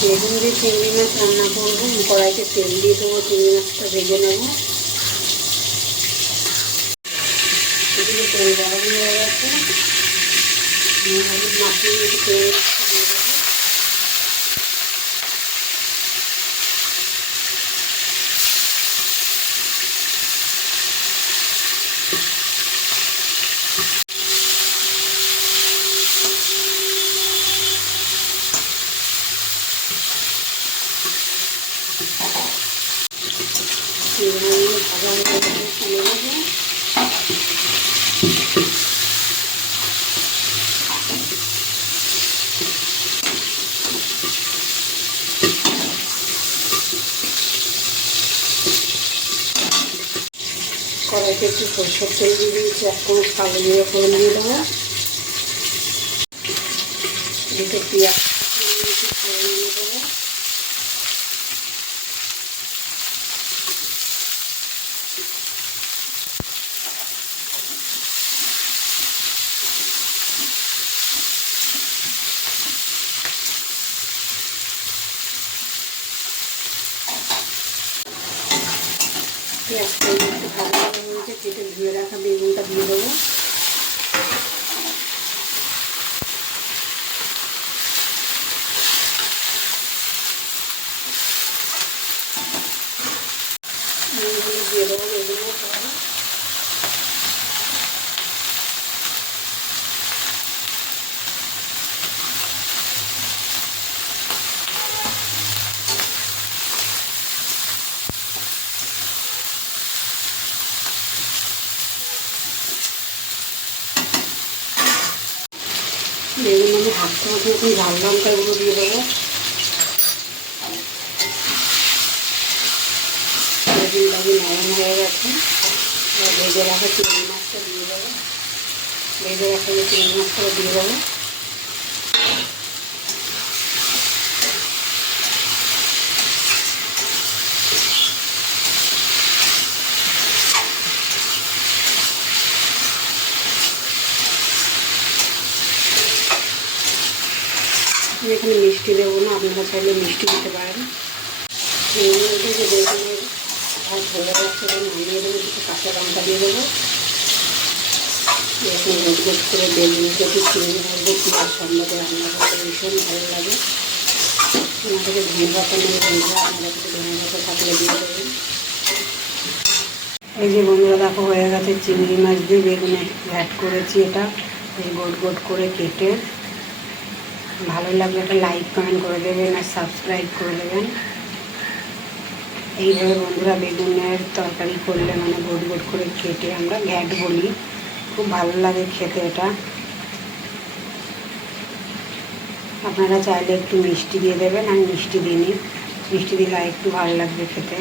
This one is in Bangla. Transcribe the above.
বেগুন দিয়ে চিংড়ি মাছ রান্না করবো। কড়াইতে তেল দিয়ে দেবো, চিংড়ি মাছটা ভেজে নেবো। এদিকে তেল গরম হয়ে গেছে, হলুদ মাখিয়ে একটু তেল দিয়ে দেবো। ভাজা হয়ে গেছে, তুলে নেবো। কড়াইতে একটু সরষের তেল দিয়ে দিয়েছি, এক চামচ কালো জিরে ফোড়ন দিয়ে দেবো। দুটো পেঁয়াজ ফোড়ন দিয়ে দেবো। পেঁয়াজটা একটু ভাজা হয়ে গেছে, কেটে ধুয়ে রাখা বেগুনটা দিয়ে দেবো। দিয়ে দেবো বেগুনের পরে। বেগুন আমি হাত চামচ মতন ঝাল লঙ্কা গুঁড়ো দিয়ে দেবো। বেগুনটা নরম হয়ে গেছে, ভেজে রাখা চিংড়ি মাছটা দিয়ে দেবো। ভেজে রাখা চিংড়ি মাছটা দিয়ে দেবো। এখানে মিষ্টি দেবো না, আপনারা চাইলে মিষ্টি দিতে পারেন। যে বেগুনের ভাত হয়ে যাচ্ছে, নামিয়ে দেবো। কিছু কাঁচা লঙ্কা দিয়ে দেবো। এরকম গোট গোট করে বেগুন কেটে চিংড়ি মাছ দিয়ে পেঁয়াজ সম্বাদে রান্না করতে ভীষণ ভালো লাগে। আমাদেরকে ধনে পাতা নেই বন্ধুরা, আপনাদের কাছে ধনে পাতা থাকলে দিয়ে দেবেন। এই যে বন্ধুরা দেখো হয়ে গেছে, চিংড়ি মাছ দিয়ে বেগুনে অ্যাড করেছি। এটা এই গোট গোট করে কেটে। ভালো লাগলে একটা লাইক কমেন্ট করে দেবেন আর সাবস্ক্রাইব করে দেবেন। এইভাবে বন্ধুরা বেগুনের তরকারি করলে মানে গোট গোট করে কেটে আমরা ঘ্যাট বলি, খুব ভালো লাগে খেতে এটা। আপনারা চাইলে একটু মিষ্টি দিয়ে দেবেন, আমি মিষ্টি দিইনি, মিষ্টি দিলে একটু ভালো লাগবে খেতে।